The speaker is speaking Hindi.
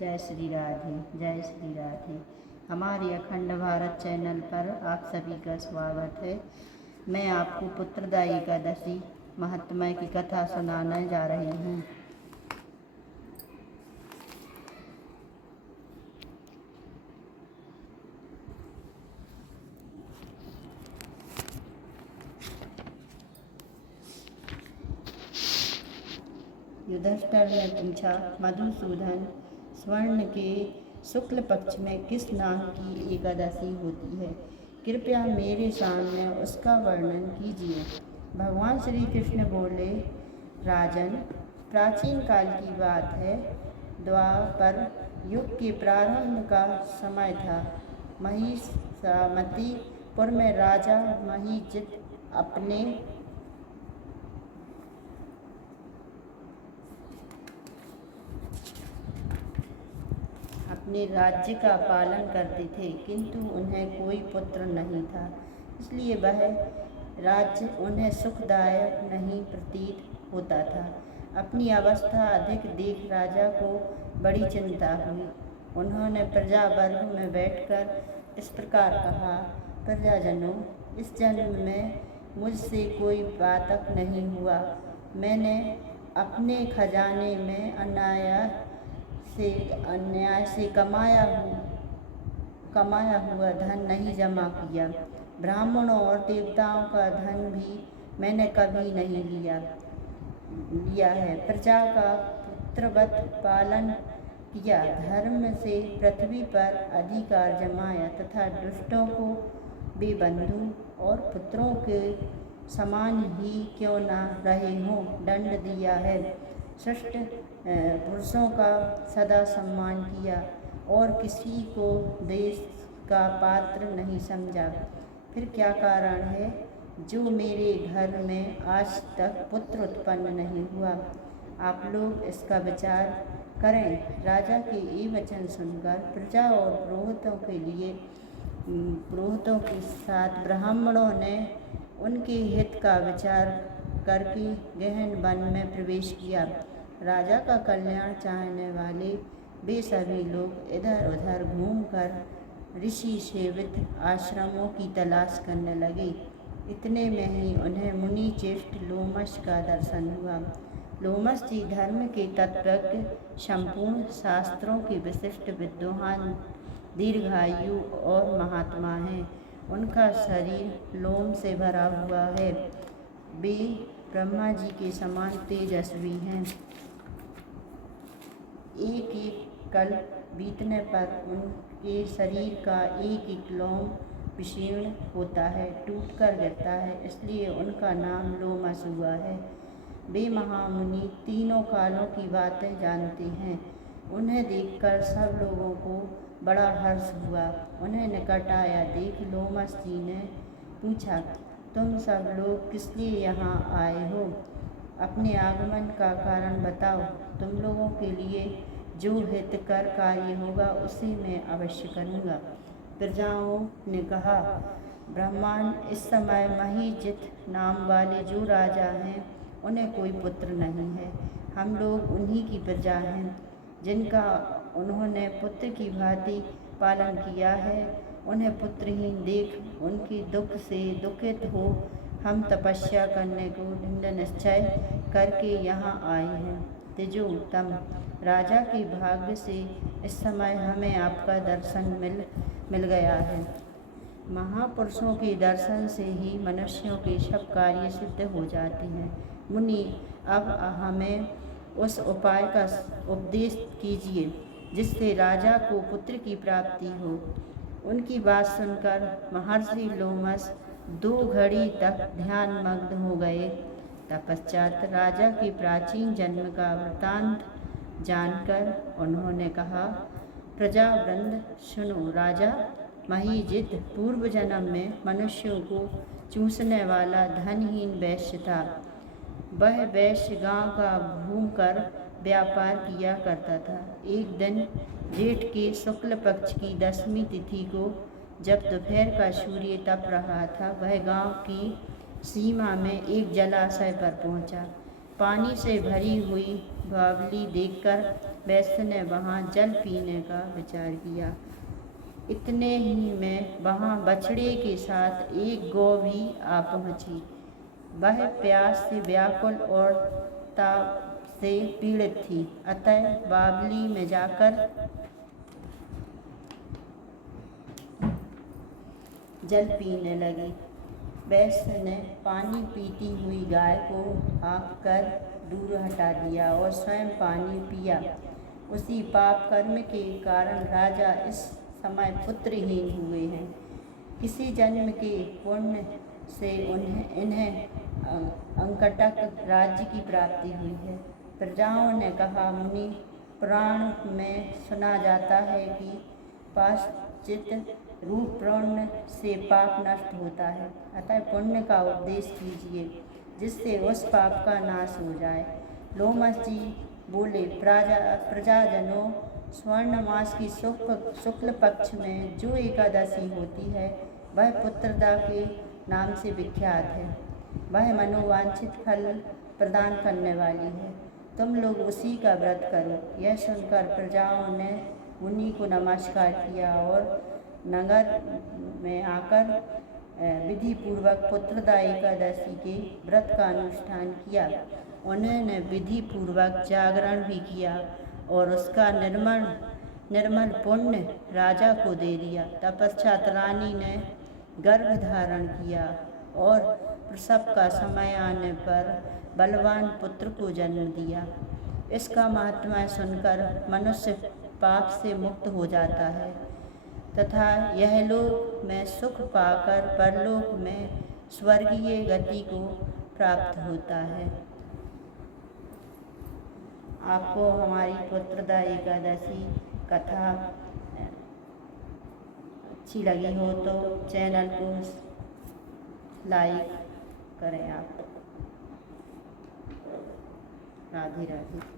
जय श्री राधे, जय श्री राधे। हमारे अखंड भारत चैनल पर आप सभी का स्वागत है। मैं आपको पुत्रदायी एकादशी महात्म्य की कथा सुनाने जा रही हूँ। युधिष्ठिर ने पूछा, मधुसूदन, स्वर्ण के शुक्ल पक्ष में किस नाम की एकादशी होती है? कृपया मेरे सामने उसका वर्णन कीजिए। भगवान श्री कृष्ण बोले, राजन, प्राचीन काल की बात है। द्वापर युग के प्रारंभ का समय था। महिषमतीपुर में राजा महीजित अपने राज्य का पालन करते थे, किंतु उन्हें कोई पुत्र नहीं था। इसलिए वह राज्य उन्हें सुखदायक नहीं प्रतीत होता था। अपनी अवस्था अधिक देख राजा को बड़ी चिंता हुई। उन्होंने प्रजा वर्ग में बैठकर इस प्रकार कहा, प्रजाजनों, इस जन्म में मुझसे कोई पातक नहीं हुआ। मैंने अपने खजाने में अन्याय से कमाया हुआ धन नहीं जमा किया। ब्राह्मणों और देवताओं का धन भी मैंने कभी नहीं लिया है। प्रजा का पुत्रवत पालन किया, धर्म से पृथ्वी पर अधिकार जमाया तथा दुष्टों को भी बंधु और पुत्रों के समान ही क्यों न रहे हों दंड दिया है। श्रेष्ठ पुरुषों का सदा सम्मान किया और किसी को देश का पात्र नहीं समझा। फिर क्या कारण है जो मेरे घर में आज तक पुत्र उत्पन्न नहीं हुआ? आप लोग इसका विचार करें। राजा के ये वचन सुनकर प्रजा और पुरोहितों के साथ ब्राह्मणों ने उनके हित का विचार करके गहन वन में प्रवेश किया। राजा का कल्याण चाहने वाले वे सभी लोग इधर उधर घूमकर ऋषि सेवित आश्रमों की तलाश करने लगे। इतने में ही उन्हें मुनि ज्येष्ठ लोमश का दर्शन हुआ। लोमश जी धर्म के तत्वज्ञ, संपूर्ण शास्त्रों के विशिष्ट विद्वान, दीर्घायु और महात्मा हैं। उनका शरीर लोम से भरा हुआ है। वे ब्रह्मा जी के समान तेजस्वी हैं। एक एक कल्प बीतने पर उनके शरीर का एक एक लोम विशीर्ण होता है, टूटकर गिरता है, इसलिए उनका नाम लोमश हुआ है। वे महामुनि तीनों कालों की बातें जानते हैं। उन्हें देखकर सब लोगों को बड़ा हर्ष हुआ। उन्हें निकट आया देख लोमश जी ने पूछा, तुम सब लोग किस लिए यहाँ आए हो? अपने आगमन का कारण बताओ। तुम लोगों के लिए जो हितकर कार्य होगा उसे मैं अवश्य करूँगा। प्रजाओं ने कहा, ब्राह्मण, इस समय महीजित नाम वाले जो राजा हैं उन्हें कोई पुत्र नहीं है। हम लोग उन्हीं की प्रजा हैं, जिनका उन्होंने पुत्र की भांति पालन किया है। उन्हें पुत्रहीन देख उनके दुख से दुखित हो हम तपस्या करने को दृढ़ निश्चय करके यहाँ आए हैं। तेजोत्तम राजा के भाग्य से इस समय हमें आपका दर्शन मिल गया है। महापुरुषों के दर्शन से ही मनुष्यों के सब कार्य सिद्ध हो जाते हैं। मुनि, अब हमें उस उपाय का उपदेश कीजिए जिससे राजा को पुत्र की प्राप्ति हो। उनकी बात सुनकर महर्षि लोमश 2 घड़ी तक ध्यान मग्न हो गए। तत्पश्चात राजा के प्राचीन जन्म का वृतांत जानकर उन्होंने कहा, प्रजावृंद सुनो। राजा महीजित पूर्व जन्म में मनुष्यों को चूसने वाला धनहीन वैश्य था। वह वैश्य गांव का घूमकर व्यापार किया करता था। एक दिन जेठ के शुक्ल पक्ष की 10वीं तिथि को जब दोपहर का सूर्य तप रहा था, वह गांव की सीमा में एक जलाशय पर पहुंचा। पानी से भरी हुई बावली देखकर वैश्य ने वहाँ जल पीने का विचार किया। इतने ही में वहाँ बछड़े के साथ एक गौ भी आ पहुँची। वह प्यास से व्याकुल और ताप से पीड़ित थी, अतः बावली में जाकर जल पीने लगी। वैश्य ने पानी पीती हुई गाय को हाँककर दूर हटा दिया और स्वयं पानी पिया। उसी पाप कर्म के कारण राजा इस समय पुत्रहीन हुए हैं। किसी जन्म के पुण्य से इन्हें अंकटक राज्य की प्राप्ति हुई है। प्रजाओं ने कहा, मुनि पुराण में सुना जाता है कि प्रायश्चित रूप पुण्य से पाप नष्ट होता है, अतः पुण्य का उपदेश कीजिए जिससे उस पाप का नाश हो जाए। लोमस जी बोले, प्रजाजनों, स्वर्ण मास की शुक्ल पक्ष में जो एकादशी होती है वह पुत्रदा के नाम से विख्यात है। वह मनोवांछित फल प्रदान करने वाली है। तुम लोग उसी का व्रत करो। यह सुनकर प्रजाओं ने मुनि को नमस्कार किया और नगर में आकर विधि पूर्वक पुत्रदा एकादशी के व्रत का अनुष्ठान किया। उन्होंने विधि पूर्वक जागरण भी किया और उसका निर्मल पुण्य राजा को दे दिया। तपश्चात रानी ने गर्भ धारण किया और प्रसव का समय आने पर बलवान पुत्र को जन्म दिया। इसका महात्म्य सुनकर मनुष्य पाप से मुक्त हो जाता है तथा यह लोक में सुख पाकर परलोक में स्वर्गीय गति को प्राप्त होता है। आपको हमारी पुत्रदा एकादशी कथा अच्छी लगी हो तो चैनल को लाइक करें आप। राधे राधे।